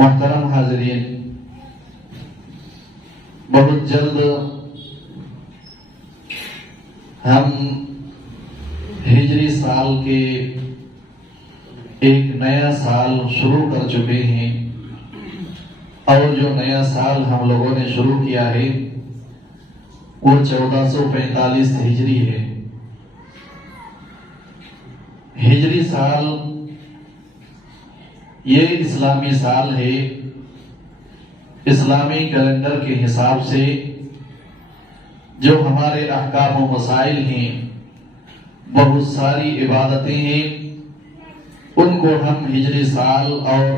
محترم حاضرین، بہت جلد ہم ہجری سال کے ایک نیا سال شروع کر چکے ہیں، اور جو نیا سال ہم لوگوں نے شروع کیا ہے وہ 1445 ہجری ہے۔ ہجری سال یہ اسلامی سال ہے۔ اسلامی کیلنڈر کے حساب سے جو ہمارے احکام و مسائل ہیں، بہت ساری عبادتیں ہیں، ان کو ہم ہجری سال اور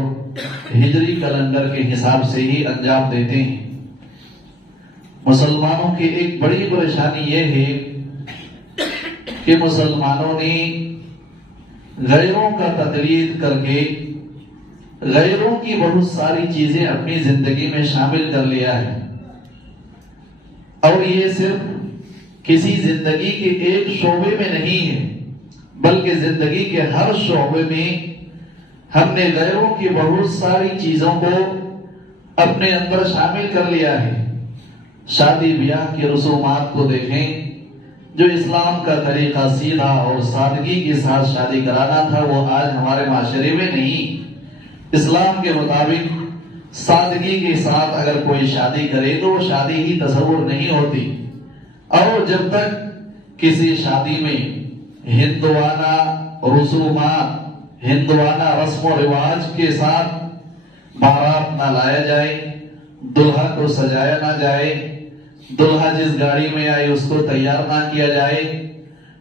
ہجری کیلنڈر کے حساب سے ہی انجام دیتے ہیں۔ مسلمانوں کی ایک بڑی پریشانی یہ ہے کہ مسلمانوں نے غیروں کا تقلید کر کے غیروں کی بہت ساری چیزیں اپنی زندگی میں شامل کر لیا ہے، اور یہ صرف کسی زندگی کے ایک شعبے میں نہیں ہے، بلکہ زندگی کے ہر شعبے میں ہم نے غیروں کی بہت ساری چیزوں کو اپنے اندر شامل کر لیا ہے۔ شادی بیاہ کی رسومات کو دیکھیں، جو اسلام کا طریقہ سیدھا اور سادگی کے ساتھ شادی کرانا تھا، وہ آج ہمارے معاشرے میں نہیں۔ اسلام کے مطابق سادگی کے ساتھ اگر کوئی شادی کرے تو وہ شادی ہی تصور نہیں ہوتی، اور جب تک کسی شادی میں ہندوانہ رسومات، ہندوانہ رسم و رواج کے ساتھ بارات نہ لایا جائے، دلہا کو سجایا نہ جائے، دلہا جس گاڑی میں آئے اس کو تیار نہ کیا جائے،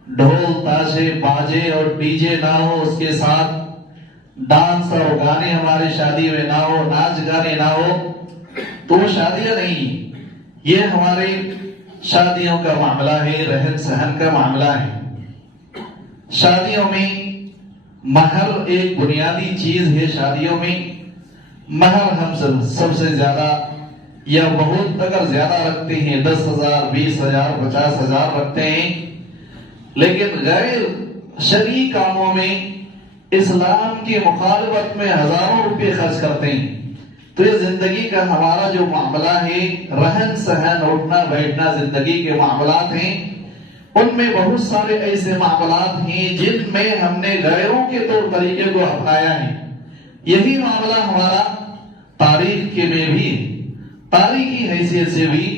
ڈھول تاشے باجے اور ڈی جے نہ ہو، اس کے ساتھ ڈانس اور گانے ہماری شادی میں نہ ہو، ناچ گانے نہ ہو، تو وہ شادیاں نہیں۔ یہ ہمارے شادیوں کا معاملہ ہے، رہن سہن کا معاملہ ہے۔ شادیوں میں مہر ایک بنیادی چیز ہے۔ شادیوں میں مہر ہم سب سے زیادہ یا بہت اگر زیادہ رکھتے ہیں، 10,000 20,000 50,000 رکھتے ہیں، لیکن غیر شرعی کاموں میں اسلام کی مخالفت میں ہزاروں روپے خرچ کرتے ہیں۔ تو یہ زندگی کا ہمارا جو معاملہ ہے، رہن سہن، اٹھنا بیٹھنا، زندگی کے معاملات ہیں، ان میں بہت سارے ایسے معاملات ہیں جن میں ہم نے غیروں کے طور طریقے کو اپنایا ہے۔ یہی معاملہ ہمارا تاریخ کے میں بھی، تاریخی حیثیت سے بھی،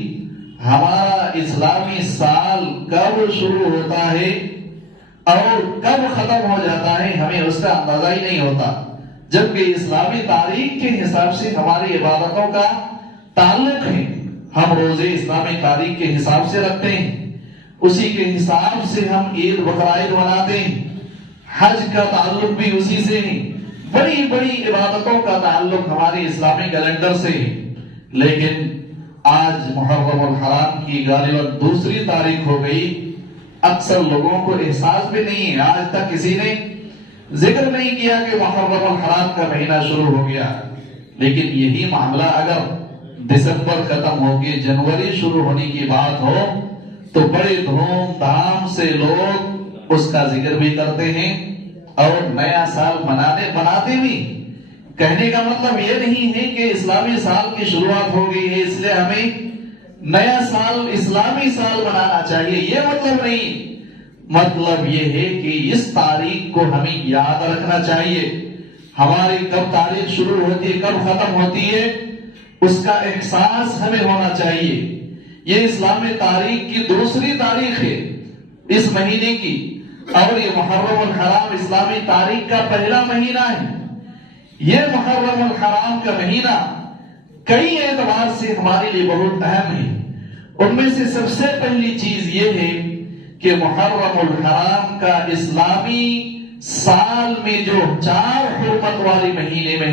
ہمارا اسلامی سال کب شروع ہوتا ہے اور کب ختم ہو جاتا ہے ہمیں اس کا اندازہ ہی نہیں ہوتا، جبکہ اسلامی تاریخ کے حساب سے ہماری عبادتوں کا تعلق ہے۔ ہم روزے اسلامی تاریخ کے حساب سے رکھتے ہیں، اسی کے حساب سے ہم عید بقرعید مناتے ہیں، حج کا تعلق بھی اسی سے ہے، بڑی بڑی عبادتوں کا تعلق ہماری اسلامی کیلنڈر سے ہے۔ لیکن آج محرم الحرام کی غالباً دوسری تاریخ ہو گئی، اکثر لوگوں کو احساس بھی نہیں ہے، آج تک کسی نے ذکر نہیں کیا کہ محرم الحرام کا مہینہ شروع ہو گیا۔ لیکن یہی معاملہ اگر دسمبر ختم ہو کے جنوری شروع ہونے کی بات ہو تو بڑے دھوم دھام سے لوگ اس کا ذکر بھی کرتے ہیں اور نیا سال مناتے بھی۔ کہنے کا مطلب یہ نہیں ہے کہ اسلامی سال کی شروعات ہو گئی ہے اس لیے ہمیں نیا سال اسلامی سال منانا چاہیے، یہ مطلب نہیں۔ مطلب یہ ہے کہ اس تاریخ کو ہمیں یاد رکھنا چاہیے، ہماری کب تاریخ شروع ہوتی ہے کب ختم ہوتی ہے اس کا احساس ہمیں ہونا چاہیے۔ یہ اسلامی تاریخ کی دوسری تاریخ ہے اس مہینے کی، اور یہ محرم الحرام اسلامی تاریخ کا پہلا مہینہ ہے۔ یہ محرم الحرام کا مہینہ کئی اعتبار سے ہمارے لیے بہت اہم ہے۔ ان میں سے سب سے پہلی چیز یہ ہے کہ محرم الحرام کا اسلامی سال میں جو 4 حرمت والے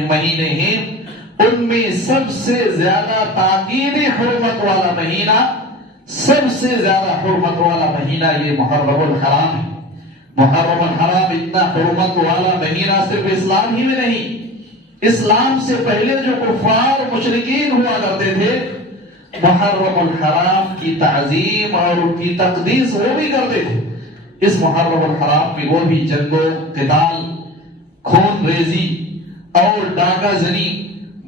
مہینے ہیں، ان میں سب سے زیادہ تاکید حرمت والا مہینہ، سب سے زیادہ حرمت والا مہینہ یہ محرم الحرام ہے۔ محرم الحرام اتنا حرمت والا مہینہ صرف اسلام ہی میں نہیں، اسلام سے پہلے جو کفار مشرکین ہوا کرتے تھے، محرم الحرام کی تعظیم اور ان کی تقدیس وہ بھی کرتے تھے۔ اس محرم الحرام میں وہ بھی جنگ و قتال، خون ریزی اور ڈاکہ زنی،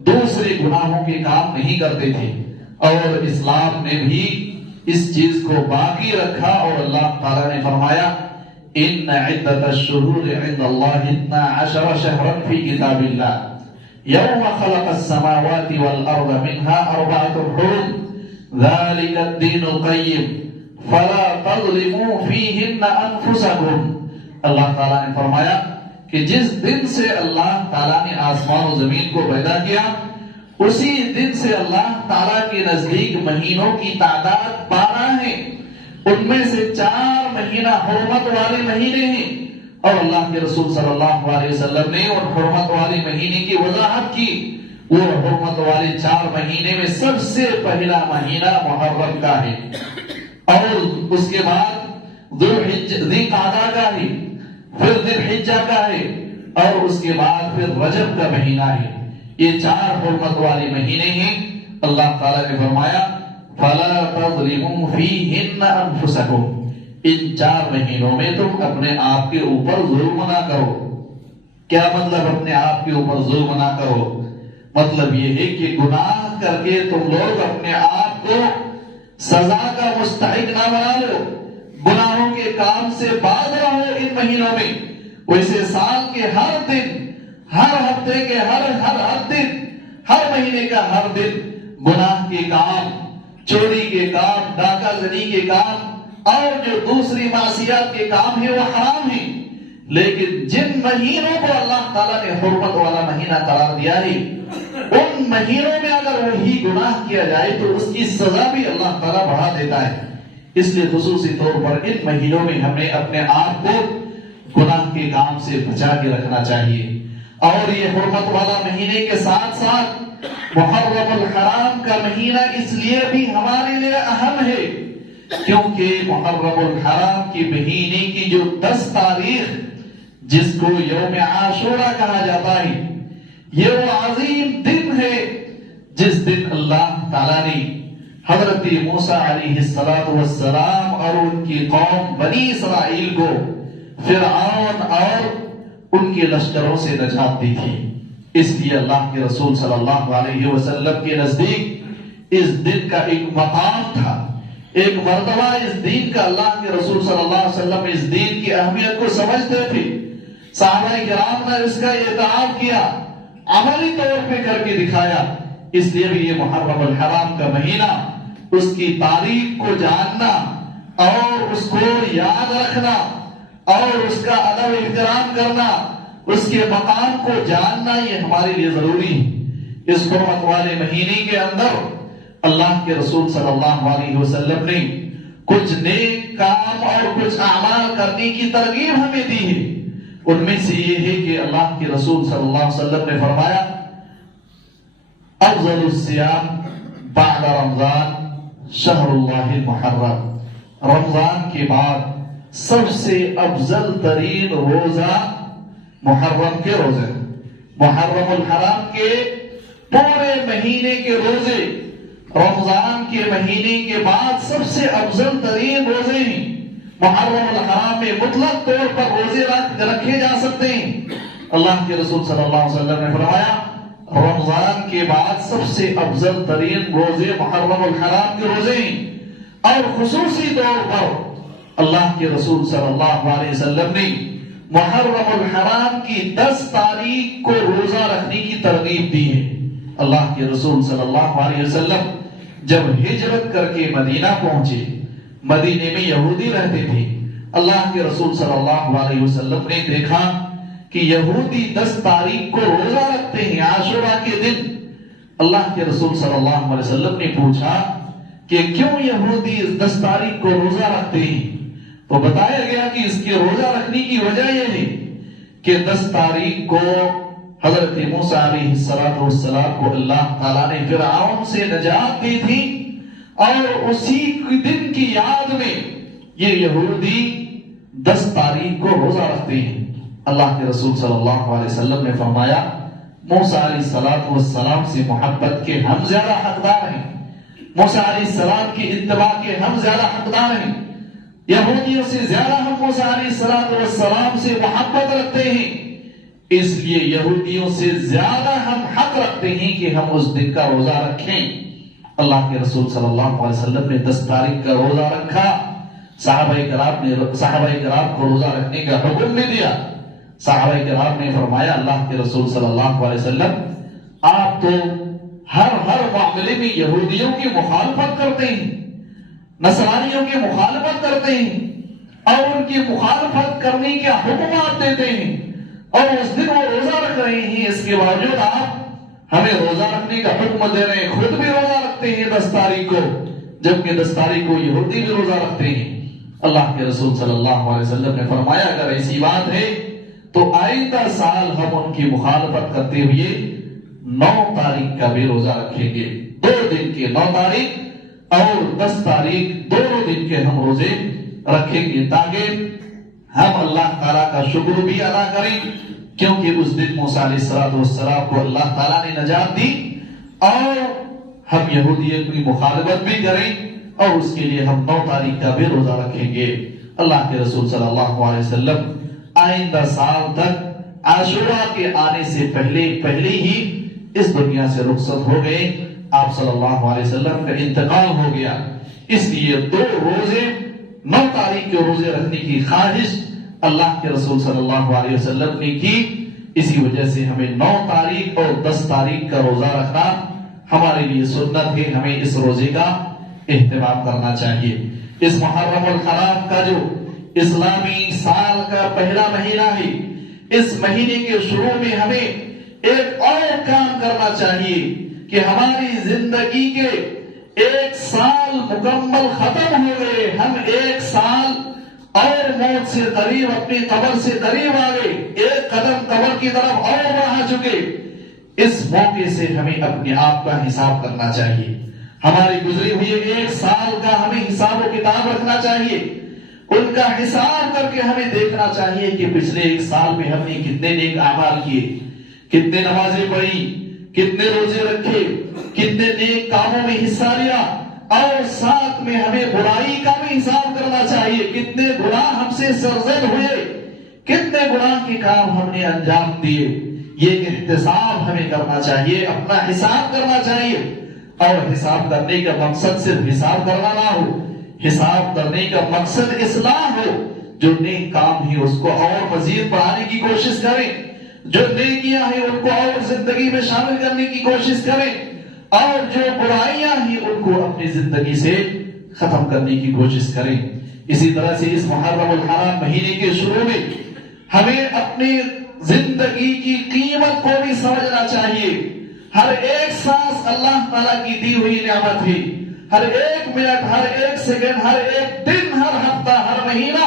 دوسرے گناہوں کے کام نہیں کرتے تھے، اور اسلام نے بھی اس چیز کو باقی رکھا، اور اللہ تعالیٰ نے فرمایا ان عدت الشہور عند اللہ 12 شہرا فی کتاب اللہ یوم خلق السماوات والارض منها 4 حرم ذلك الدین القیم فلا تظلموا فیہن انفسکم۔ اللہ تعالیٰ نے فرمایا کہ جس دن سے اللہ تعالیٰ نے آسمان و زمین کو پیدا کیا، اسی دن سے اللہ تعالیٰ کے نزدیک مہینوں کی تعداد 12 ہے، ان میں سے 4 مہینہ حرمت والے مہینے ہیں، اور اللہ کے رسول صلی اللہ علیہ وسلم نے اور حرمت والے مہینے کی وضاحت کی۔ وہ حرمت والے 4 مہینے میں سب سے پہلا مہینہ محرم کا ہے، اور اس کے بعد ذی قعدہ کا ہے، پھر ذی الحجہ کا ہے، اور اس کے بعد پھر رجب کا مہینہ ہے۔ یہ 4 حرمت والے مہینے ہیں۔ اللہ تعالیٰ نے فرمایا فَلَا تَظْلِمُوا فِيهِنَّ أَنفُسَكُمْ، ان 4 مہینوں میں تم اپنے آپ کے اوپر ظلم نہ کرو۔ کیا مطلب اپنے آپ کے اوپر ظلم نہ کرو؟ مطلب یہ ہے کہ گناہ کر کے تم لوگ اپنے آپ کو سزا کا مستحق نہ بنا لو، گناہوں کے کام سے باز رہو ان مہینوں میں۔ ویسے سال کے ہر دن، ہر ہفتے کے ہر دن، ہر مہینے کا ہر دن گناہ کے کام، چوری کے کام، ڈاکہ زنی کے کام اور جو دوسری معصیات کے کام ہیں وہ حرام ہیں، لیکن جن مہینوں کو اللہ تعالیٰ نے حرمت والا مہینہ قرار دیا ہے، ان مہینوں میں اگر وہی گناہ کیا جائے تو اس کی سزا بھی اللہ تعالیٰ بڑھا دیتا ہے۔ اس لیے خصوصی طور پر ان مہینوں میں ہمیں اپنے آپ کو گناہ کے کام سے بچا کے رکھنا چاہیے۔ اور یہ حرمت والا مہینے کے ساتھ ساتھ محرم الحرام کا مہینہ اس لیے بھی ہمارے لیے اہم ہے کیونکہ محرم الحرام کی مہینے کی جو 10 تاریخ جس کو یوم عاشورہ کہا جاتا ہے، یہ وہ عظیم دن ہے جس دن اللہ تعالیٰ نے حضرت موسیٰ علیہ السلام اور ان کی قوم بنی اسرائیل کو فرعون اور ان کے لشکروں سے نجات دی تھی۔ اس لیے اللہ کے رسول صلی اللہ علیہ وسلم کے نزدیک اس دن کا ایک مقام تھا، ایک مرتبہ اس دین کا۔ اللہ کے رسول صلی اللہ علیہ وسلم اس دین کی اہمیت کو سمجھتے تھے، صحابہ کرام نے اس کا اعتراف کیا، عملی طور پہ کر کے دکھایا۔ اس لیے بھی یہ محرم الحرام کا مہینہ، اس کی تاریخ کو جاننا اور اس کو یاد رکھنا اور اس کا ادب احترام کرنا، اس کے مقام کو جاننا، یہ ہمارے لیے ضروری ہے۔ اس حرمت والے مہینے کے اندر اللہ کے رسول صلی اللہ علیہ وسلم نے کچھ نیک کام اور کچھ اعمال کرنے کی ترغیب ہمیں دی ہے۔ ان میں سے یہ ہے کہ اللہ کے رسول صلی اللہ علیہ وسلم نے فرمایا افضل الصیام بعد رمضان شہر اللہ المحرم، رمضان کے بعد سب سے افضل ترین روزہ محرم کے روزے، محرم الحرام کے پورے مہینے کے روزے رمضان کے مہینے کے بعد سب سے افضل ترین روزے ہیں۔ محرم الحرام میں مطلق طور پر روزے رکھے جا سکتے ہیں۔ اللہ کے رسول صلی اللہ علیہ وسلم نے فرمایا رمضان کے بعد سب سے افضل ترین روزے محرم الحرام کے روزے ہیں، اور خصوصی طور پر اللہ کے رسول صلی اللہ علیہ وسلم نے محرم الحرام کی 10 تاریخ کو روزہ رکھنے کی ترغیب دی ہے۔ اللہ کے رسول صلی اللہ علیہ وسلم جب ہجرت کر کے مدینہ پہنچے، مدینے میں یہودی رہتے تھے، اللہ کے رسول صلی اللہ علیہ وسلم نے دیکھا کہ یہودی 10 تاریخ کو روزہ رکھتے ہیں، عاشورہ کے دن۔ اللہ کے رسول صلی اللہ علیہ وسلم نے پوچھا کہ کیوں یہودی 10 تاریخ کو روزہ رکھتے ہیں؟ تو بتایا گیا کہ اس کے روزہ رکھنے کی وجہ یہ ہے کہ 10 تاریخ کو حضرت موسیٰ علیہ السلام کو اللہ تعالیٰ نے فرعون سے نجات دی تھی، اور اسی دن کی یاد میں یہ یہودی 10 تاریخ کو روزہ رکھتے ہیں۔ اللہ کے رسول صلی اللہ علیہ وسلم نے فرمایا موسیٰ علیہ السلام سے محبت کے ہم زیادہ حقدار ہیں، موسیٰ علیہ السلام کی اتباع کے ہم زیادہ حقدار ہیں، یہودیوں سے زیادہ ہم موسیٰ علیہ السلام سے محبت رکھتے ہیں، اس لیے یہودیوں سے زیادہ ہم حق رکھتے ہیں۔ چاہتے ہیں کہ ہم اس دن کا روزہ رکھیں۔ اللہ کے رسول صلی اللہ علیہ وسلم نے 10 تاریخ کا روزہ رکھا۔ صحابہ کرام کو روزہ رکھنے کا حکم بھی دیا۔ صحابہ کرام نے فرمایا اللہ کے رسول صلی اللہ علیہ وسلم آپ تو ہر معاملے میں یہودیوں کی مخالفت کرتے ہیں، نصرانیوں کی مخالفت کرتے ہیں اور ان کی مخالفت کرنے کے حکمات دیتے ہیں، اور اس دن وہ روزہ رکھ رہے ہیں، اس کے باوجود آپ ہمیں روزہ رکھنے کا حکم دے رہے ہیں، خود بھی روزہ رکھتے ہیں 10 تاریخ کو، جبکہ 10 تاریخ کو یہودی بھی روزہ رکھتے ہیں۔ اللہ کے رسول صلی اللہ علیہ وسلم نے فرمایا اگر ایسی بات ہے تو آئندہ سال ہم ان کی مخالفت کرتے ہوئے 9 تاریخ کا بھی روزہ رکھیں گے، 2 دن کے 9 تاریخ اور 10 تاریخ دونوں دن کے ہم روزے رکھیں گے، تاکہ ہم اللہ تعالیٰ کا شکر بھی ادا کریں، کیونکہ اس دن موسیٰ علیہ السلام کو اللہ تعالیٰ نے نجات دی، اور ہم یہودیت کی مخالفت بھی کریں، اور اس کے لیے ہم 9 تاریخ کا بھی روزہ رکھیں گے۔ اللہ کے رسول صلی اللہ علیہ وسلم آئندہ سال تک عاشوراء کے آنے سے پہلے ہی اس دنیا سے رخصت ہو گئے، آپ صلی اللہ علیہ وسلم کا انتقال ہو گیا۔ اس لیے 2 روزے 9 تاریخ کے روزے رکھنے کی خواہش اللہ کے رسول صلی اللہ علیہ وسلم نے کی، اسی وجہ سے ہمیں 9 تاریخ اور 10 تاریخ کا روزہ رکھنا ہمارے لیے سنت ہے، ہمیں اس روزے کا اہتمام کرنا چاہیے۔ اس محرم الحرام کا جو اسلامی سال کا پہلا مہینہ ہے، اس مہینے کے شروع میں ہمیں ایک اور کام کرنا چاہیے کہ ہماری زندگی کے 1 سال مکمل ختم ہو گئے، ہم 1 سال اور موت سے قریب، اپنی قبر سے قریب آ گئے، 1 قدم قبر کی طرف اور بڑھا چکے۔ اس موقع سے ہمیں اپنے آپ کا حساب کرنا چاہیے، ہماری گزری ہوئی 1 سال کا ہمیں حساب و کتاب رکھنا چاہیے، ان کا حساب کر کے ہمیں دیکھنا چاہیے کہ پچھلے 1 سال میں ہم نے کتنے نیک اعمال کیے، کتنے نمازیں پڑھی، کتنے روزے رکھے، کتنے نیک کاموں میں حصہ لیا، اور ساتھ میں ہمیں برائی کا بھی حساب کرنا چاہیے، کتنے گناہ ہم سے سرزد ہوئے، کتنے گناہ کے کام ہم نے انجام دیے۔ یہ احتساب ہمیں کرنا چاہیے، اپنا حساب کرنا چاہیے، اور حساب کرنے کا مقصد صرف حساب کرنا نہ ہو، حساب کرنے کا مقصد اصلاح ہو، جو نیک کام ہے اس کو اور مزید بڑھانے کی کوشش کریں، جو نیکیاں ہیں ان کو اور زندگی میں شامل کرنے کی کوشش کریں، اور جو برائیاں ہیں ان کو اپنی زندگی سے ختم کرنے کی کوشش کریں۔ اسی طرح سے اس محرم الحرام مہینے کے شروع میں ہمیں اپنی زندگی کی قیمت کو بھی سمجھنا چاہیے۔ ہر 1 سانس اللہ تعالیٰ کی دی ہوئی نعمت ہے، ہر 1 منٹ، ہر 1 سیکنڈ، ہر 1 دن، ہر ہفتہ، ہر مہینہ،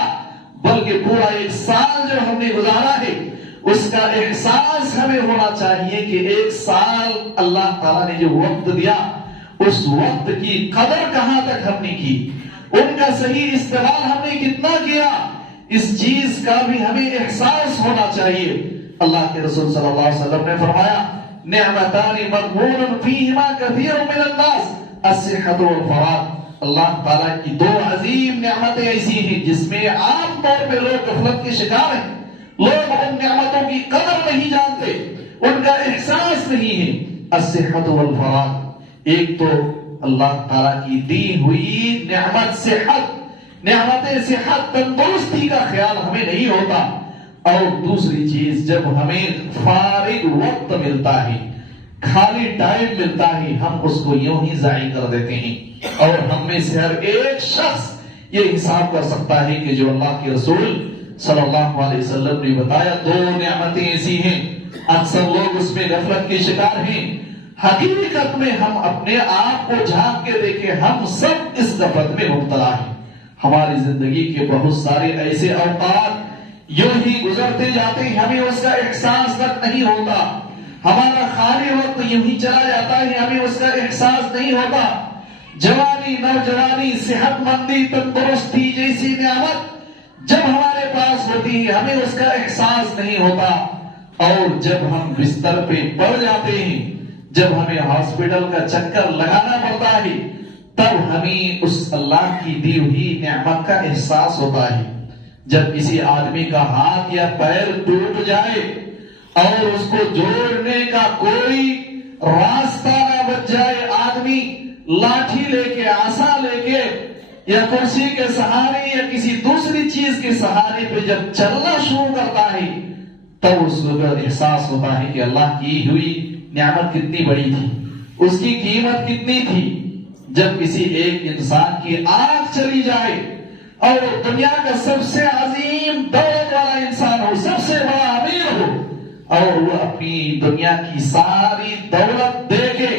بلکہ پورا 1 سال جو ہم نے گزارا ہے اس کا احساس ہمیں ہونا چاہیے کہ 1 سال اللہ تعالیٰ نے جو وقت دیا اس وقت کی قدر کہاں تک ہم نے کی، ان کا صحیح استعمال ہم نے کتنا کیا، اس چیز کا بھی ہمیں احساس ہونا چاہیے۔ اللہ کے رسول صلی اللہ علیہ وسلم نے فرمایا نعمتان مغبون فیہما کثیر من الناس الصحت والفراغ، اللہ تعالیٰ کی 2 عظیم نعمتیں ایسی ہیں جس میں عام طور پہ لوگ غفلت کے شکار ہیں، لوگ ان نعمتوں کی قدر نہیں جانتے، ان کا احساس نہیں ہے۔ الصحت والفراغ، ایک تو اللہ تعالیٰ کی دی ہوئی نعمت صحت، نعمت صحت، تندرستی کا خیال ہمیں نہیں ہوتا، اور دوسری چیز جب ہمیں فارغ وقت ملتا ہے، خالی ٹائم ملتا ہے، ہم اس کو یوں ہی ضائع کر دیتے ہیں، اور ہم میں سے ہر ایک شخص یہ حساب کر سکتا ہے کہ جو اللہ کے رسول صلی اللہ علیہ وسلم نے بتایا 2 نعمتیں ایسی ہیں، اکثر لوگ اس میں غفلت کے شکار ہیں۔ حقیقت میں ہم اپنے آپ کو جھانک کے دیکھیں، ہم سب اس غفلت میں مبتلا ہیں۔ ہماری زندگی کے بہت سارے ایسے اوقات یوں ہی گزرتے جاتے ہیں، ہمیں اس کا احساس تک نہیں ہوتا، ہمارا خالی وقت یوں ہی چلا جاتا ہے، ہمیں اس کا احساس نہیں ہوتا۔ جوانی، نوجوانی، صحت مندی، تندرستی جیسی نعمت جب ہمارے پاس ہوتی ہے ہمیں اس کا احساس نہیں ہوتا، اور جب ہم بستر پہ پڑ جاتے ہیں، جب ہمیں ہاسپٹل کا چکر لگانا پڑتا ہے، تب ہمیں اس اللہ کی دی ہوئی نعمت کا احساس ہوتا ہے۔ جب کسی آدمی کا ہاتھ یا پیر ٹوٹ جائے اور اس کو جوڑنے کا کوئی راستہ نہ بچ جائے. آدمی لاٹھی لے کے, آسا لے کے, یا کرسی کے سہارے یا کسی دوسری چیز کے سہارے پہ جب چلنا شروع کرتا ہے تب اس کو احساس ہوتا ہے کہ اللہ کی ہوئی نعمت کتنی بڑی تھی, اس کی قیمت کتنی تھی. جب کسی ایک انسان کی آنکھ چلی جائے اور دنیا کا سب سے عظیم دولت والا انسان ہو, سب سے بڑا امیر ہو, اور وہ اپنی دنیا کی ساری دولت دے کے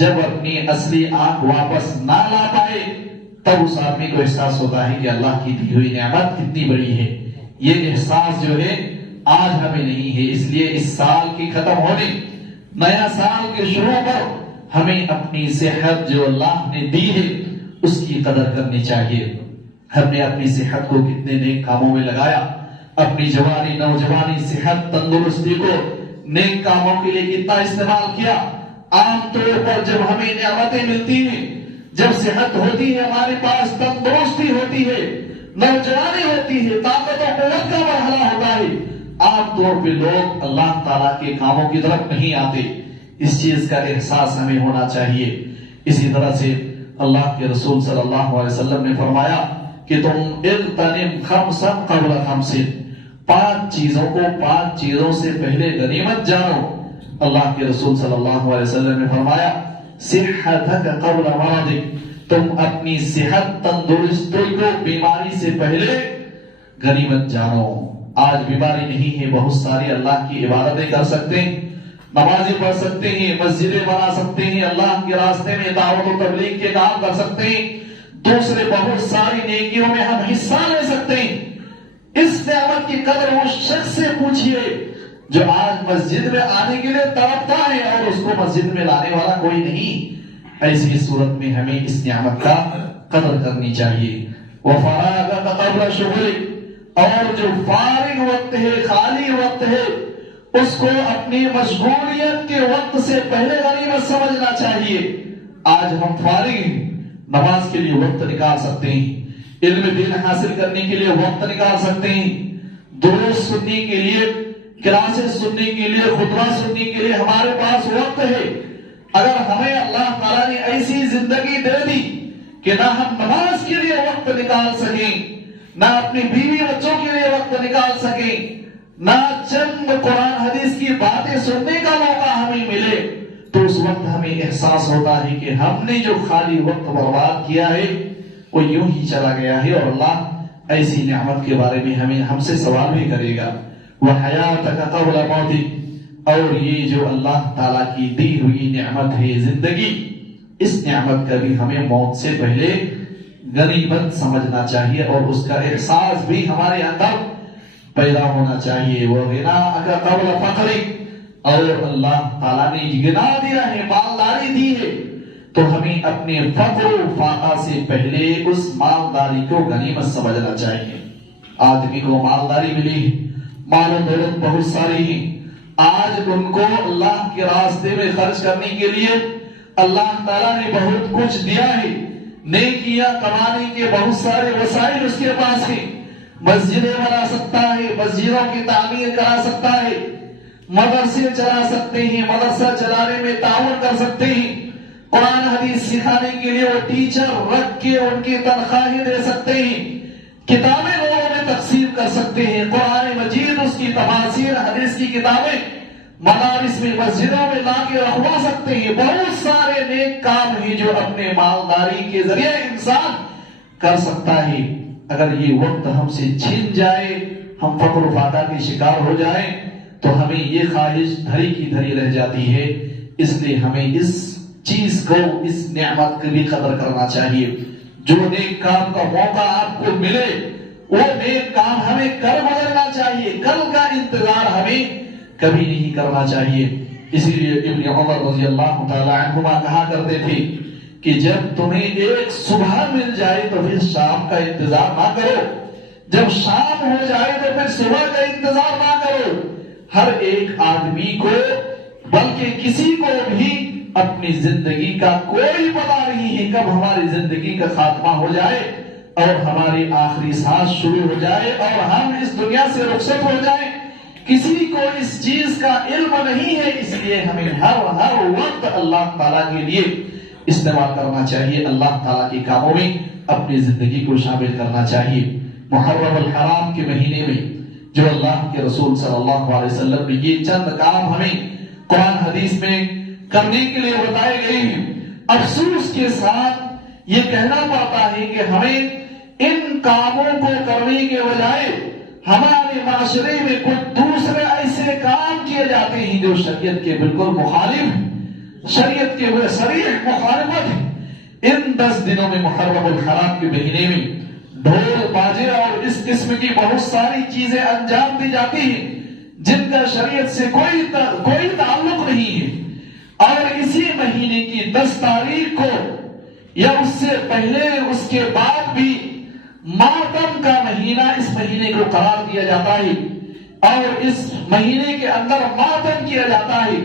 جب اپنی اصلی آنکھ واپس نہ لا پائے تب اس آدمی کو احساس ہوتا ہے کہ اللہ کی دی ہوئی نعمت کتنی بڑی ہے. یہ احساس جو ہے آج ہمیں نہیں ہے. اس لیے اس سال کی ختم ہونے, نیا سال کے شروع پر ہمیں اپنی صحت جو اللہ نے دی ہے اس کی قدر کرنی چاہیے. ہم نے اپنی صحت کو کتنے نیک کاموں میں لگایا, اپنی جوانی نوجوانی صحت تندرستی کو نیک کاموں کے لیے کتنا استعمال کیا. عام طور پر جب ہمیں نعمتیں ملتی ہیں, جب صحت ہوتی ہے, ہمارے پاس تندرستی ہوتی ہے, نوجوانی ہوتی ہے, طاقت و قوت کا مرحلہ ہوتا ہے, عام طور پہ لوگ اللہ تعالیٰ کے کاموں کی طرف نہیں آتے. اس چیز کا احساس ہمیں ہونا چاہیے. اسی طرح سے اللہ کے رسول صلی اللہ علیہ وسلم نے فرمایا کہ تم اغتنم خمسا قبل خمس, 5 چیزوں کو 5 چیزوں سے پہلے غنیمت جانو. اللہ کے رسول صلی اللہ علیہ وسلم نے فرمایا صحتک قبل مرضک, تم اپنی صحت تندرستی کو بیماری سے پہلے غنیمت جانو. آج بیماری نہیں ہے, بہت ساری اللہ کی عبادتیں کر سکتے ہیں, نمازیں پڑھ سکتے ہیں, مسجدیں بنا سکتے ہیں, اللہ کے راستے میں دعوت و تبلیغ کے کام کر سکتے ہیں, دوسرے بہت ساری نیکیوں میں ہم حصہ لے سکتے ہیں. اس نعمت کی قدر اس شخص سے پوچھئے جو آج مسجد میں آنے کے لیے تڑپتا ہے اور اس کو مسجد میں لانے والا کوئی نہیں. ایسی صورت میں ہمیں اس نعمت کا قدر کرنی چاہیے. وَفَرَاغَكَ قَبْلَ شُغُلِكَ, اور جو فارغ وقت ہے, خالی وقت ہے, اس کو اپنی مشغولیت کے وقت سے پہلے غنیمت سمجھنا چاہیے. آج ہم فارغ ہیں, نماز کے لیے وقت نکال سکتے ہیں, علم دین حاصل کرنے کے لیے وقت نکال سکتے ہیں, دروس سننے کے لیے, کلاسز سننے کے لیے, خطبہ سننے کے لیے ہمارے پاس وقت ہے. اگر ہمیں اللہ تعالیٰ نے ایسی زندگی دے دی کہ نہ ہم نماز کے لیے وقت نکال سکیں, نہ اپنی بیوی بچوں کے لیے وقت نکال سکیں, نہ چند قرآن حدیث کی باتیں سننے کا موقع ہمیں ملے, تو اس وقت ہمیں احساس ہوتا ہے کہ ہم نے جو خالی وقت برباد کیا ہے وہ یوں ہی چلا گیا ہے, اور اللہ ایسی نعمت کے بارے میں ہم سے سوال بھی کرے گا. وَحَيَاتَكَ قَبْلَ مَوْتِكَ, اور یہ جو اللہ تعالیٰ کی دی ہوئی نعمت ہے زندگی, اس نعمت کا بھی ہمیں موت سے پہلے غنیمت سمجھنا چاہیے اور اس کا احساس بھی ہمارے اندر پیدا ہونا چاہیے. وَغِنَاءَكَ قَبْلَ فَقْرِكَ, اور اللہ تعالیٰ نے غنا دیا ہے, مالداری دی ہے, تو ہمیں اپنے فقر و فاقہ سے پہلے اس مالداری کو غنیمت سمجھنا چاہیے. آدمی کو مالداری ملی ہے, مال و دولت بہت ساری ہیں, آج ان کو اللہ کے راستے میں خرچ کرنے کے لیے اللہ تعالیٰ نے بہت کچھ دیا ہے, نیکیاں کمانے کے بہت سارے وسائل اس کے پاس ہیں, مسجدیں بنا سکتا ہے, مسجدوں کی تعمیر کرا سکتا ہے, مدرسے چلا سکتے ہیں, مدرسہ چلانے میں تعاون کر سکتے ہیں, قرآن حدیث سکھانے کے لیے وہ ٹیچر رکھ کے ان کی تنخواہیں دے سکتے ہیں, کتابیں لوگوں میں تقسیم کر سکتے ہیں, قرآن مجید اس کی تفاسیر حدیث کی کتابیں مدارس میں مسجدوں میں لا کے رکھوا سکتے ہیں. بہت سارے نیک کام ہیں جو اپنے مالداری کے ذریعے انسان کر سکتا ہے. اگر یہ وقت ہم سے چھن جائے, ہم فقر و فاقہ کے شکار ہو جائیں, تو ہمیں یہ خواہش دھری کی دھری رہ جاتی ہے. اس لیے ہمیں اس چیز کو, اس نعمت کی بھی قدر کرنا چاہیے. جو نیک کام کا موقع آپ کو ملے وہ نیک کام ہمیں کر گزرنا چاہیے, کل کا انتظار ہمیں کبھی نہیں کرنا چاہیے. اسی لیے ابن عمر رضی اللہ تعالی عنہما کہا کرتے تھے کہ جب تمہیں ایک صبح مل جائے تو پھر شام کا انتظار نہ کرو, جب شام ہو جائے تو پھر صبح کا انتظار نہ کرو. ہر ایک آدمی کو, بلکہ کسی کو بھی اپنی زندگی کا کوئی پتہ نہیں ہے کب ہماری زندگی کا خاتمہ ہو جائے اور ہماری آخری سانس شروع ہو جائے اور ہم اس دنیا سے رخصت ہو جائیں. کسی کو اس چیز کا علم نہیں ہے, اس لیے ہمیں ہر وقت اللہ تعالیٰ کے لیے استعمال کرنا چاہیے، اللہ تعالیٰ کے کاموں میں اپنی زندگی کو شامل کرنا چاہیے۔ محرم الحرام کے مہینے میں جو اللہ کے رسول صلی اللہ علیہ وسلم نے یہ چند کام ہمیں قرآن حدیث میں کرنے کے لیے بتائے گئے ہیں، افسوس کے ساتھ یہ کہنا پڑتا ہے کہ ہمیں ان کاموں کو کرنے کے بجائے ہمارے معاشرے میں کچھ دوسرے ایسے کام کیے جاتے ہیں جو شریعت کے بالکل مخالف، شریعت کے صریح مخالفت ہے۔ ان 10 دنوں میں محرم الحرام کے مہینے میں ڈھول باجے اور اس قسم کی بہت ساری چیزیں انجام دی جاتی ہیں جن کا شریعت سے کوئی تعلق نہیں ہے، اور اسی مہینے کی 10 تاریخ کو یا اس سے پہلے اس کے بعد بھی ماتم کا مہینہ اس مہینے کو قرار دیا جاتا ہے، اور اس مہینے کے اندر ماتم کیا جاتا ہے۔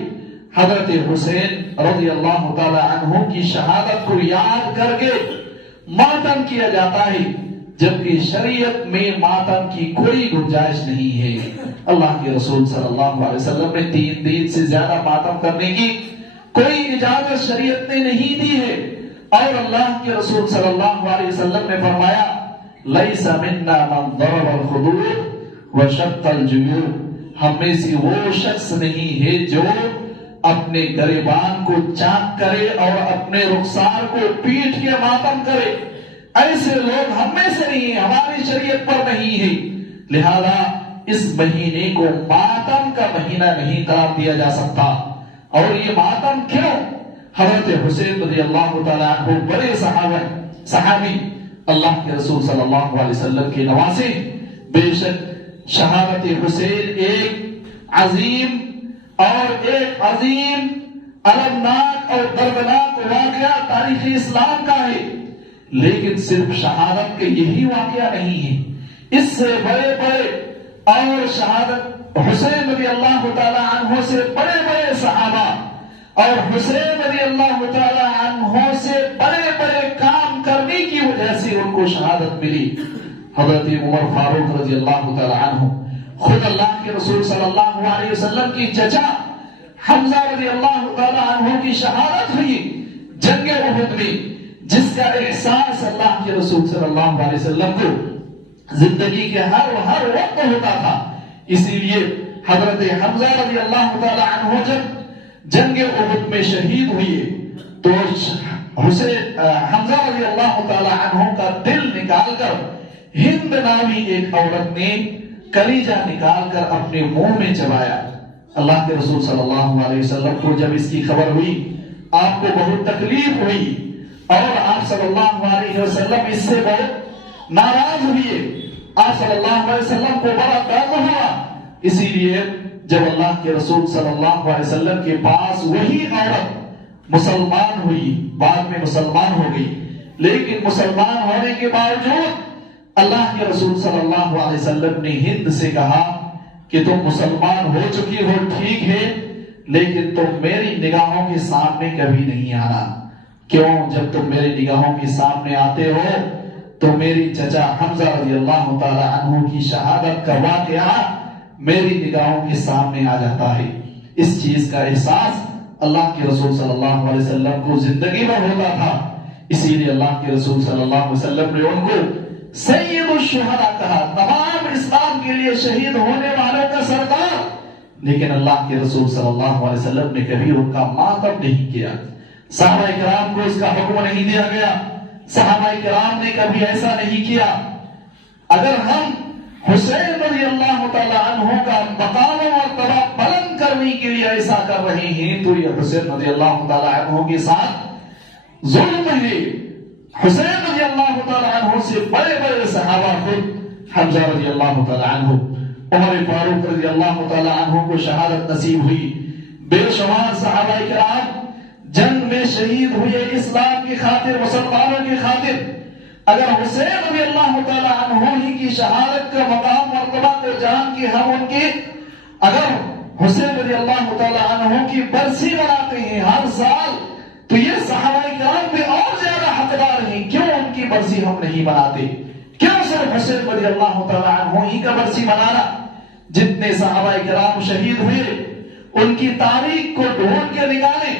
حضرت حسین رضی اللہ تعالی عنہ کی شہادت کو یاد کر کے ماتم کیا جاتا ہے، جبکہ شریعت میں ماتم کی کوئی گنجائش نہیں ہے۔ اللہ کے رسول صلی اللہ علیہ وسلم نے 3 دن سے زیادہ ماتم کرنے کی کوئی اجازت شریعت نے نہیں دی ہے، اور اللہ کے رسول صلی اللہ علیہ وسلم نے فرمایا لیس منا من ضرب الخدود وشق الجیوب، ہم میں سے وہ شخص نہیں ہے جو اپنے گریبان کو چاک کرے اور اپنے رخسار کو پیٹ کے ماتم کرے، ایسے لوگ ہم میں سے نہیں ہیں، ہماری شریعت پر نہیں ہے۔ لہذا اس مہینے کو ماتم کا مہینہ نہیں قرار دیا جا سکتا۔ اور یہ ماتم کیوں؟ حضرت حسین رضی اللہ تعالیٰ عنہ بڑے صحابی اللہ کے رسول صلی اللہ علیہ وسلم کے نواسے، بے شک شہادت حسین ایک عظیم المناک اور دردناک واقعہ تاریخ اسلام کا ہے، لیکن صرف شہادت کے یہی واقعہ نہیں ہے، اس سے بڑے اور شہادت حسین رضی اللہ تعالی عنہ سے بڑے صحابہ اور حسین رضی اللہ تعالی عنہ سے بڑے کام کرنے کی وجہ سے ان کو شہادت ملی۔ حضرت عمر فاروق رضی اللہ تعالی عنہ، خود اللہ کے رسول صلی اللہ علیہ وسلم کی چچا حمزہ رضی اللہ تعالی عنہ کی شہادت ہوئی جنگ احد میں، جس کا احساس اللہ کے رسول صلی اللہ علیہ وسلم کو زندگی کے ہر وقت ہوتا تھا۔ اسی لیے حضرت حمزہ رضی اللہ تعالی عنہ جب جنگ احد میں شہید ہوئے تو حمزہ رضی اللہ تعالی عنہ کا دل نکال کر ہند نامی ایک عورت نے کلیجہ نکال کر اپنے منہ میں چبایا۔ اللہ کے رسول صلی اللہ علیہ وسلم کو جب اس کی خبر ہوئی، آپ کو بہت تکلیف ہوئی اور آپ صلی اللہ علیہ وسلم اس سے بہت ناراض ہوئے، آپ صلی اللہ علیہ وسلم کو بڑا درد ہوا۔ اسی لیے جب اللہ کے رسول صلی اللہ علیہ وسلم کے پاس وہی عورت مسلمان ہوئی، بعد میں مسلمان ہو گئی، لیکن مسلمان ہونے کے باوجود اللہ کے رسول صلی اللہ علیہ وسلم نے ہند سے کہا کہ تم مسلمان ہو چکی ہو ٹھیک ہے، لیکن تم میری نگاہوں کے سامنے کبھی نہیں آنا۔ کیوں؟ جب تم میری نگاہوں کے سامنے آتے ہو تو میری چچا حمزہ رضی اللہ تعالی عنہ کی شہادت کا واقعہ میری نگاہوں کے سامنے آ جاتا ہے۔ اس چیز کا احساس اللہ کے رسول صلی اللہ علیہ وسلم کو زندگی میں ہوتا تھا، اسی لیے اللہ کے رسول صلی اللہ علیہ وسلم نے ان کو سید الشہداء کہا، تمام اسلام کے لیے شہید ہونے والوں کا سردار۔ لیکن اللہ کے رسول صلی اللہ علیہ وسلم نے کبھی ان کا ماتم نہیں کیا، صحابہ کرام کو اس کا حکم نہیں دیا گیا، صحابہ کرام نے کبھی ایسا نہیں کیا۔ اگر ہم حسین رضی اللہ تعالی عنہ کا مقام و مرتبہ بلند کرنے کے لیے ایسا کر رہے ہیں تو یہ حسین رضی اللہ تعالی عنہ کے ساتھ ظلم ہے۔ حسین رضی اللہ تعالی عنہ سے بڑے صحابہ خود حمزہ رضی اللہ تعالی عنہ، عمر فاروق رضی اللہ تعالی عنہ کو شہادت نصیب ہوئی، بے شمار صحابہ کرام جنگ میں شہید ہوئے اسلام کی خاطر، مسلمانوں کی خاطر۔ اگر حسین رضی اللہ تعالی عنہ ہی کی شہادت کا مقام مرتبہ کو جان کے ہم ان کی، اگر حسین رضی اللہ تعالی عنہ کی برسی مناتے ہیں ہر سال، تو یہ صحابہ کرام بھی اور زیادہ حقدار ہیں۔ کیوں ان کی برسی ہم نہیں مناتے؟ کیوں صرف حسین رضی اللہ تعالی عنہ ہی کا برسی منانا؟ جتنے صحابہ کرام شہید ہوئے ان کی تاریخ کو ڈھونڈ کے نکالیں،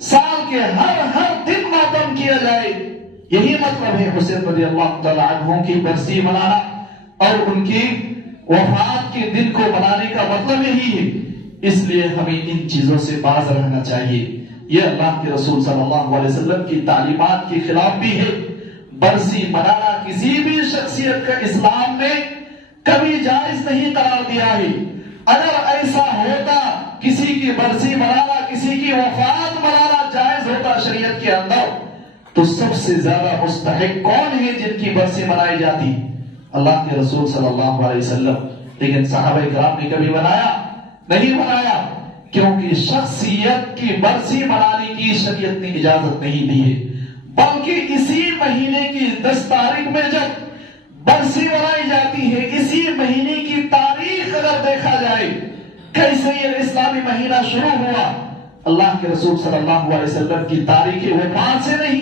سال کے ہر دن ماتم کیا جائے، یہی مطلب ہے حسین رضی اللہ تعالی عنہ کی برسی منانا اور ان کی وفات کے دن کو منانے کا مطلب یہی ہے۔ اس لیے ہمیں ان چیزوں سے باز رہنا چاہیے۔ یہ اللہ کے رسول صلی اللہ علیہ وسلم کی تعلیمات کے خلاف بھی ہے۔ برسی منانا کسی بھی شخصیت کا اسلام نے کبھی جائز نہیں قرار دیا ہے۔ اگر ایسا ہوتا، کسی کی برسی منانا، کسی کی وفات منانا جائز ہوتا شریعت کے اندر، تو سب سے زیادہ مستحق کون ہے جن کی برسی منائی جاتی؟ اللہ کے رسول صلی اللہ علیہ وسلم۔ لیکن صحابہ کرام نے کبھی نہیں منایا، کیونکہ شخصیت کی برسی منانے کی شریعت نے اجازت نہیں دی ہے۔ بلکہ اسی مہینے کی 10 تاریخ میں جب برسی منائی جاتی ہے، اسی مہینے کی تاریخ اگر دیکھا جائے کیسے یہ اسلامی مہینہ شروع ہوا، اللہ کے رسول صلی اللہ علیہ وسلم کی تاریخ وفات سے نہیں،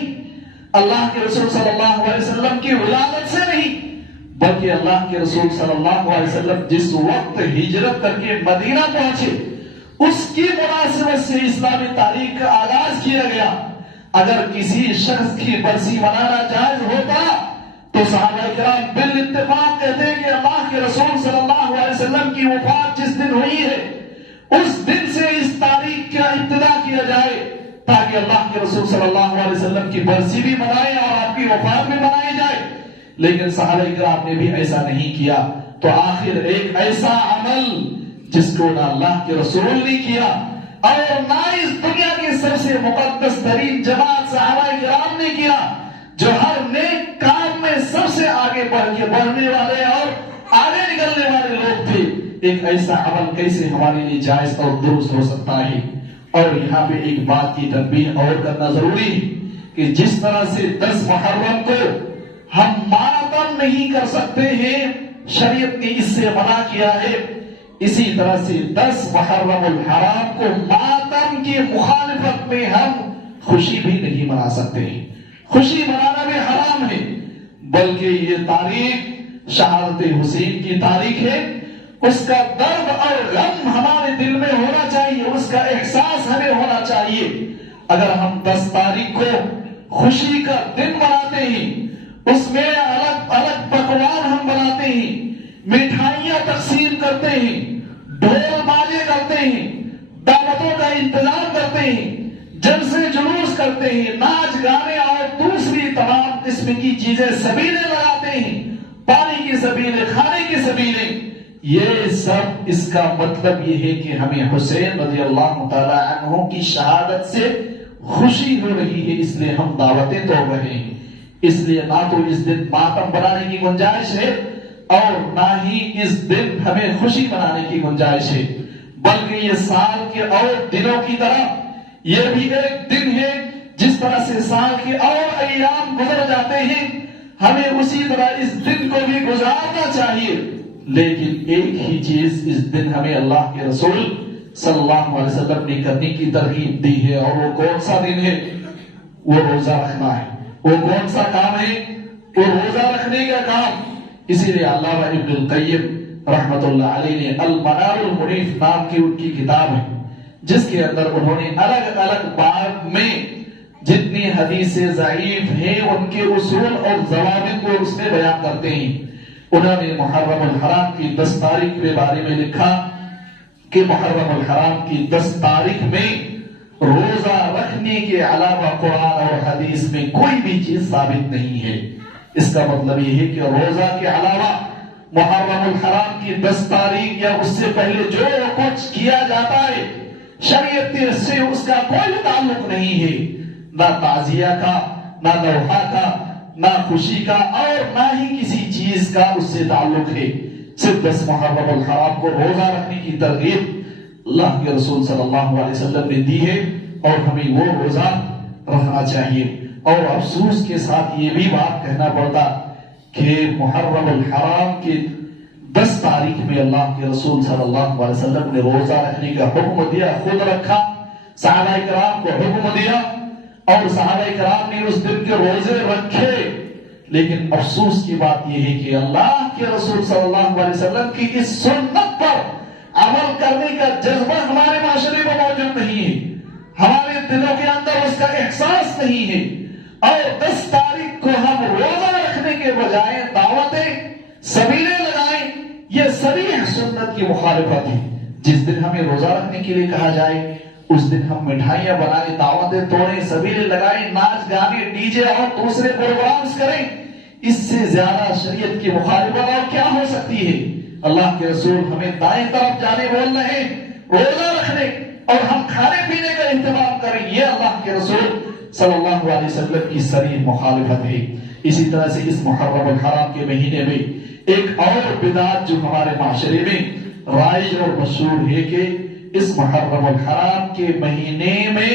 اللہ کے رسول صلی اللہ علیہ وسلم کی ولادت سے نہیں، بلکہ اللہ کے رسول صلی اللہ علیہ وسلم جس وقت ہجرت کر کے مدینہ پہنچے اس کی مناسبت سے اسلامی تاریخ کا آغاز کیا گیا۔ اگر کسی شخص کی برسی منانا جائز ہوتا تو صحابہ کرام بالاتفاق کہتے ہیں کہ اللہ کے رسول صلی اللہ علیہ وسلم کی وفات جس دن ہوئی ہے اس دن سے اس تاریخ کا ابتدا کیا جائے، تاکہ اللہ کے رسول صلی اللہ علیہ وسلم کی برسی بھی منائے اور آپ کی وفات بھی منائی جائے۔ لیکن صحابہ کرام نے بھی ایسا نہیں کیا، تو آخر ایک ایسا عمل جس کو نہ اللہ کے رسول نے کیا اور نہ اس دنیا کی سب سے مقدس ترین جماعت صحابہ کرام نے کیا، جو ہر نیک کام میں سب سے آگے بڑھنے والے اور آگے نکلنے والے لوگ تھے، ایک ایسا عمل کیسے ہمارے لیے جائز اور درست ہو سکتا ہے؟ اور یہاں پہ ایک بات کی تنبیہ اور کرنا ضروری ہے کہ جس طرح سے 10 محرم کو ہم ماتم نہیں کر سکتے ہیں، شریعت نے اس سے منع کیا ہے، اسی طرح سے 10 محرم الحرام کو ماتم کی مخالفت میں ہم خوشی بھی نہیں منا سکتے ہیں۔ خوشی منانا بھی حرام ہے، بلکہ یہ تاریخ شہادت حسین کی تاریخ ہے، اس کا درد اور غم ہمارے دل میں ہونا چاہیے، اس کا احساس ہمیں ہونا چاہیے۔ اگر ہم 10 تاریخ کو خوشی کا دن مناتے ہیں، اس میں الگ الگ پکوان ہم بناتے ہیں، مٹھائیاں تقسیم کرتے ہیں، ڈھول باجے کرتے ہیں، دعوتوں کا انتظام کرتے ہیں، جلسے جلوس کرتے ہیں، ناچ گانے اور دوسری تمام قسم کی چیزیں سبیلیں لگاتے ہیں، پانی کی سبیلیں، کھانے کی سبیلیں، یہ سب اس کا مطلب یہ ہے کہ ہمیں حسین رضی اللہ تعالی عنہ کی شہادت سے خوشی ہو رہی ہے، اس لیے ہم دعوتیں توڑ رہے ہیں۔ اس لیے نہ تو اس دن ماتم بنانے کی گنجائش ہے اور نہ ہی اس دن ہمیں خوشی منانے کی گنجائش ہے، بلکہ یہ سال کے اور دنوں کی طرح یہ بھی ایک دن ہے، جس طرح سے سال کے اور ایام گزر جاتے ہیں ہمیں اسی طرح اس دن کو بھی گزارنا چاہیے۔ لیکن ایک ہی چیز اس دن ہمیں اللہ کے رسول صلی اللہ علیہ وسلم نے کرنے کی ترغیب دی ہے، اور وہ کون سا دن ہے؟ وہ روزہ رکھنا ہے۔ وہ کون سا کام ہے؟ وہ روزہ رکھنے کا کام۔ اسی لیے علامہ ابن القیم رحمت اللہ علیہ نے المنار المنیف نام کی ان کی کتاب ہے، جس کے اندر انہوں نے الگ الگ باب میں جتنی حدیثیں ضعیف ہیں ان کے اصول اور ضوابط کو اس میں بیان کرتے ہیں۔ انہوں نے محرم الحرام کی 10 تاریخ کے بارے میں لکھا کہ محرم الحرام کی 10 تاریخ میں روزہ رکھنے کے علاوہ قرآن اور حدیث میں کوئی بھی چیز ثابت نہیں ہے۔ اس کا مطلب یہ ہے کہ روزہ کے علاوہ محرم الحرام کی 10 تاریخ یا اس سے پہلے جو کچھ کیا جاتا ہے شریعت سے اس کا کوئی تعلق نہیں ہے، نہ تعزیہ کا، نہ نوحہ کا، نہ خوشی کا، اور نہ ہی کسی چیز کا اس سے تعلق ہے۔ صرف 10 محرم الحرام کو روزہ رکھنے کی ترغیب اللہ کے رسول صلی اللہ علیہ وسلم نے دی ہے، اور ہمیں وہ روزہ رکھنا چاہیے۔ اور افسوس کے ساتھ یہ بھی بات کہنا پڑتا کہ محرم الحرام کی 10 تاریخ میں اللہ کے رسول صلی اللہ علیہ وسلم نے روزہ رکھنے کا حکم دیا، خود رکھا، صحابہ کرام کو حکم دیا، اور صحابہ کرام نے اس دن کے روزے رکھے۔ لیکن افسوس کی بات یہ ہے کہ اللہ کے رسول صلی اللہ علیہ وسلم کی اس سنت پر عمل کرنے کا جذبہ ہمارے معاشرے میں موجود نہیں ہے۔ ہمارے دلوں کے اندر اس کا احساس نہیں ہے، اور 10 تاریخ کو ہم روزہ رکھنے کے بجائے دعوتیں سبیلے لگائیں، یہ صریح سنت کی مخالفت ہے۔ جس دن ہمیں روزہ رکھنے کے لیے کہا جائے اس دن ہم مٹھائیاں بنائیں، دعوتیں توڑیں، سبیلے لگائیں، ناچ گانے، ڈی جے اور دوسرے پروگرامز کریں، اس سے زیادہ شریعت کی مخالفت اور کیا ہو سکتی ہے؟ اللہ کے رسول ہمیں دائیں طرف جانے بول رہے ہیں، روزہ رکھنے اور ہم کھانے پینے کا اہتمام کریں، یہ اللہ کے رسول صلی اللہ علیہ وسلم کی صریح مخالفت ہے۔ اسی طرح سے اس محرم الحرام کے مہینے میں ایک اور بدعت جو ہمارے معاشرے میں رائج اور مشہور ہے کہ اس محرم الحرام کے مہینے میں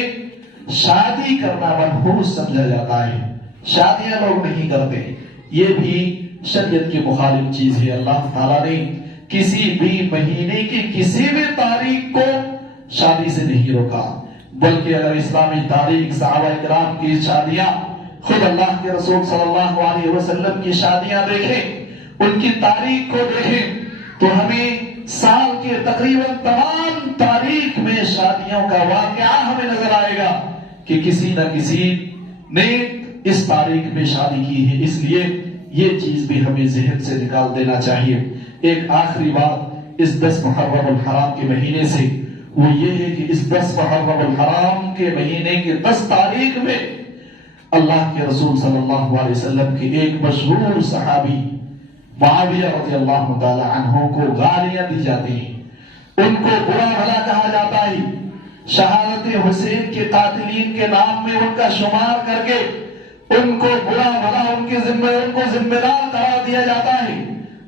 شادی کرنا منحوس سمجھا جاتا ہے، شادیاں لوگ نہیں کرتے، یہ بھی شریعت کی مخالف چیز ہے۔ اللہ تعالیٰ نے کسی بھی مہینے کی کسی بھی تاریخ کو شادی سے نہیں روکا، بلکہ اگر اسلامی تاریخ صحابہ کرام کی شادیاں، خود اللہ کے رسول صلی اللہ علیہ وسلم کی شادیاں دیکھیں، ان کی تاریخ کو دیکھیں تو ہمیں سال کے تقریباً تمام تاریخ میں شادیوں کا واقعہ ہمیں نظر آئے گا کہ کسی نہ کسی نے اس تاریخ میں شادی کی ہے۔ اس لیے یہ چیز بھی ہمیں ذہن سے نکال دینا چاہیے۔ ایک آخری بات اس 10 محرم الحرام کے مہینے سے، وہ یہ ہے کہ اس 10 محرم الحرام کے مہینے کی 10 تاریخ میں اللہ کے رسول صلی اللہ علیہ وسلم کے ایک مشہور صحابی معاویہ رضی اللہ تعالی عنہ کو گالیاں دی جاتی ہیں، ان کو برا بھلا کہا جاتا ہے، شہادت حسین کے قاتلین کے نام میں ان کا شمار کر کے ان کو برا بھلا ان کو ذمہ دار قرار دیا جاتا ہے،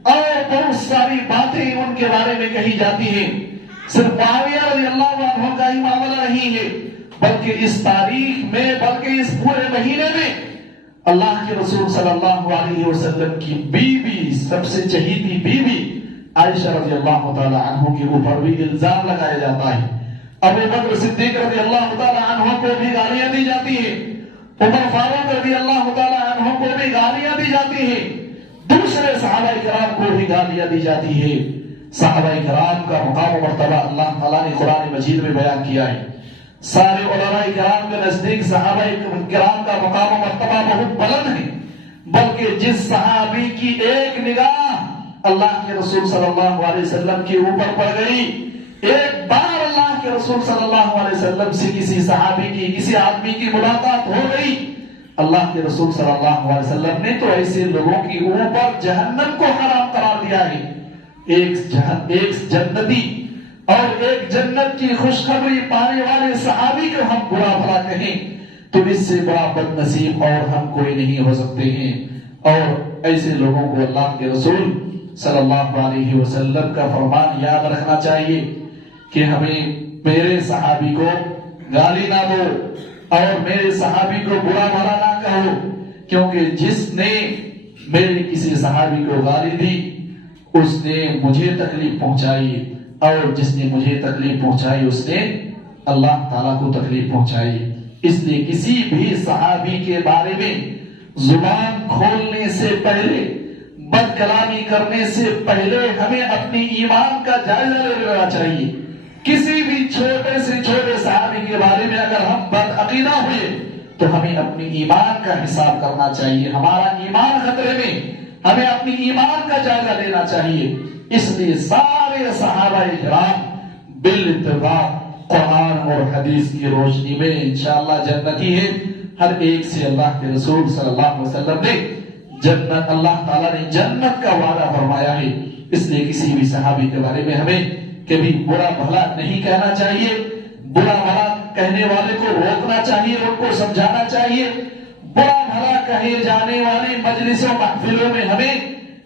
اور بہت ساری باتیں ان کے بارے میں کہی جاتی ہیں۔ صرف معاویہ رضی اللہ عنہ کا ہی معاملہ نہیں ہے، بلکہ اس تاریخ میں، بلکہ اس پورے مہینے میں اللہ کے رسول صلی اللہ علیہ وسلم کی بیوی، سب سے چہیتی بیوی عائشہ رضی اللہ تعالی عنہ کے اوپر بھی الزام لگایا جاتا ہے، ابو بکر صدیق رضی اللہ تعالی عنہ کو بھی گالیاں دی جاتی ہیں، عمر فاروق رضی اللہ تعالی عنہ کو بھی گالیاں دی جاتی ہیں، دوسرے صحابہ کرام کو بھی گالیاں دی جاتی ہے۔ صحابہ کرام کا مقام و مرتبہ اللہ تعالیٰ نے قرآن مجید میں بیان کیا ہے، سارے علماء کرام کے نزدیک صحابہ کرام کا مقام و مرتبہ بہت بلند ہے، بلکہ جس صحابی کی ایک نگاہ اللہ کے رسول صلی اللہ علیہ وسلم کے اوپر پڑ گئی، ایک بار اللہ کے رسول صلی اللہ علیہ وسلم سے کسی صحابی کی، کسی آدمی کی ملاقات ہو گئی، اللہ کے رسول صلی اللہ علیہ وسلم نے تو ایسے لوگوں کے اوپر جہنم کو حرام قرار دیا ہے۔ ایک جنتی اور ایک جنت کی خوشخبری پانے والے صحابی کو ہم برا بھلا کہیں تو اس سے بڑا بد نصیب اور ہم کوئی نہیں ہو سکتے ہیں، اور ایسے لوگوں کو اللہ کے رسول صلی اللہ علیہ وسلم کا فرمان یاد رکھنا چاہیے کہ ہمیں میرے صحابی کو گالی نہ دو اور میرے صحابی کو برا بھلا نہ کہو، کیونکہ جس نے میرے کسی صحابی کو گالی دی اس نے مجھے تکلیف پہنچائی، اور جس نے مجھے تکلیف پہنچائی اس نے اللہ تعالیٰ کو تکلیف پہنچائی۔ اس لیے کسی بھی صحابی کے بارے میں زبان کھولنے سے پہلے، بد کلامی کرنے سے پہلے ہمیں اپنی ایمان کا جائزہ لے لینا چاہیے۔ کسی بھی چھوٹے سے چھوٹے صحابی کے بارے میں اگر ہم بد عقیدہ ہوئے تو ہمیں اپنی ایمان کا حساب کرنا چاہیے، ہمارا ایمان خطرے میں، ہمیں اپنی ایمان کا جائزہ لینا چاہیے۔ اس لیے سارے صحابہ کرام بالاتفاق قرآن اور حدیث کی روشنی میں انشاءاللہ جنتی ہے۔ ہر ایک سے اللہ کے رسول صلی اللہ علیہ وسلم نے جنت، اللہ تعالیٰ نے جنت کا وعدہ فرمایا ہے، اس لیے کسی بھی صحابی کے بارے میں ہمیں کبھی برا بھلا نہیں کہنا چاہیے، برا بھلا کہنے والے کو روکنا چاہیے، ان کو سمجھانا چاہیے، برا بھلا کہے جانے والی مجلسوں محفلوں میں ہمیں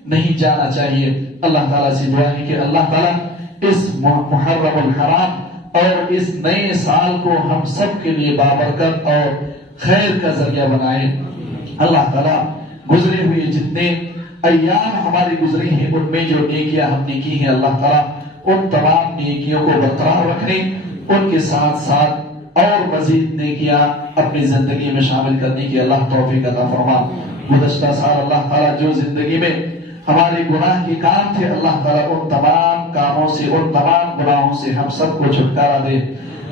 نہیں جانا چاہیے۔ اللہ تعالیٰ سے دعا ہے کہ اللہ تعالیٰ اس محرم الحرام اور اس نئے سال کو ہم سب کے لیے بابرکت اور خیر کا ذریعہ بنائے۔ اللہ تعالیٰ گزرے ہوئے جتنے ایام ہماری گزری ہیں ان میں جو نیکیاں ہم نے کی ہیں، اللہ تعالیٰ ان تمام نیکیوں کو برقرار رکھنے، ان کے ساتھ ساتھ اور مزید نیکیاں اپنی زندگی میں شامل کرنے کی اللہ توفیق عطا فرما۔ گزشتہ سال اللہ تعالیٰ جو زندگی میں ہمارے گناہ کے کام تھے، اللہ تعالیٰ ان تمام کاموں سے، ان تمام گناہوں سے ہم سب کو چھٹکارا دے۔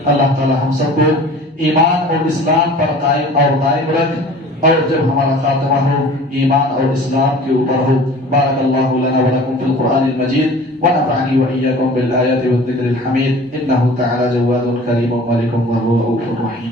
اللہ تعالیٰ ہم سب کو ایمان اور اسلام پر قائم اور دائم رکھ، اور جب ہمارا خاتمہ ہو ایمان اور اسلام کے اوپر ہو۔ بارک اللہ لنا ولکم فی القرآن المجید ونفعنی وإیاکم بالآیات والذکر الحمید، انہ تعالی جواد کریم ملک ورؤوف رحیم۔